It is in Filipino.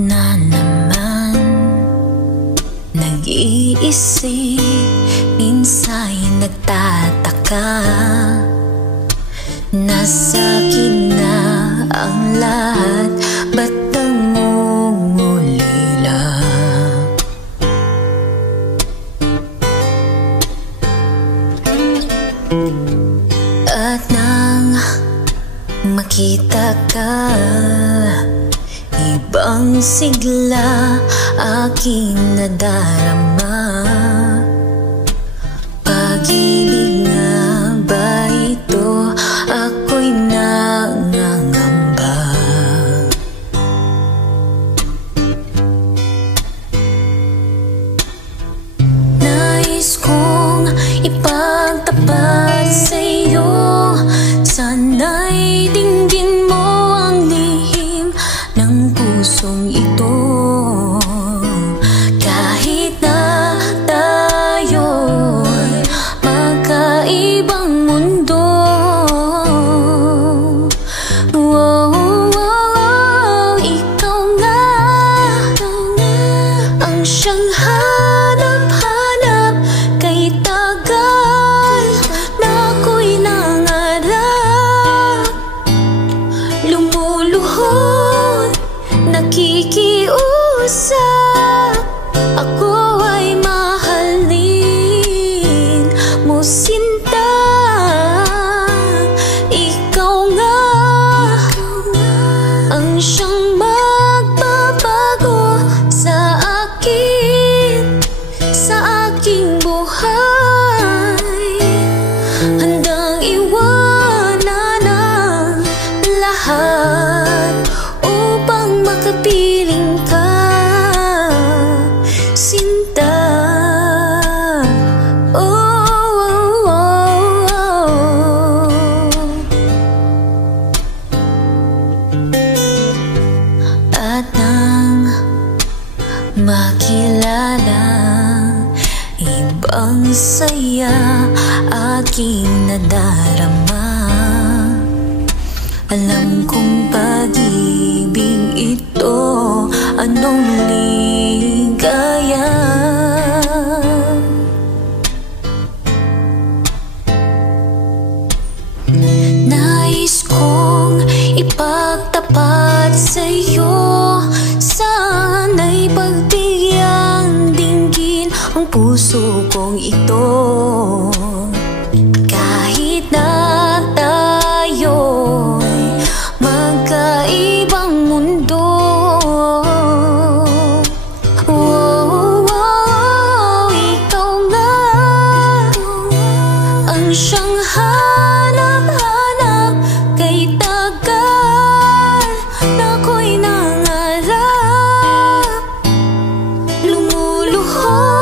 Na naman nag-iisip, minsa'y nagtataka. Nasa akin na ang lahat, ba't nangungulila? At nang makita ka, ibang sigla aking nadarama. Pag-ibig nga ba ito? Ako'y nangangamba. Nais kong ipagtapat sa'yo, sana'y dinggin mo ang lihim ng pusong ito. Kahit na tayo'y magkaibang mundo, ikaw nga ang siyang hanap-hanap kay tagal na ako'y nangarap. Lumuluhod, nakikiusap, ako ay mahalin mo, sinta. Ikaw nga ang siyang magbabago sa akin, sa aking buhay. Handang iwanan ang lahat upang makapiling ka, sinta. At nang makilala, ibang saya aking nadarama. Alam kong pag-ibig ito, anong ligaya. Nais kong ipagtapat sa'yo, sana'y pagbigyang dinggin ang puso kong ito. Kahit na tayo'y magkaibang mundo, ikaw nga ang siyang hanap-hanap kay tagal na ako'y nangarap. Lumuluhod,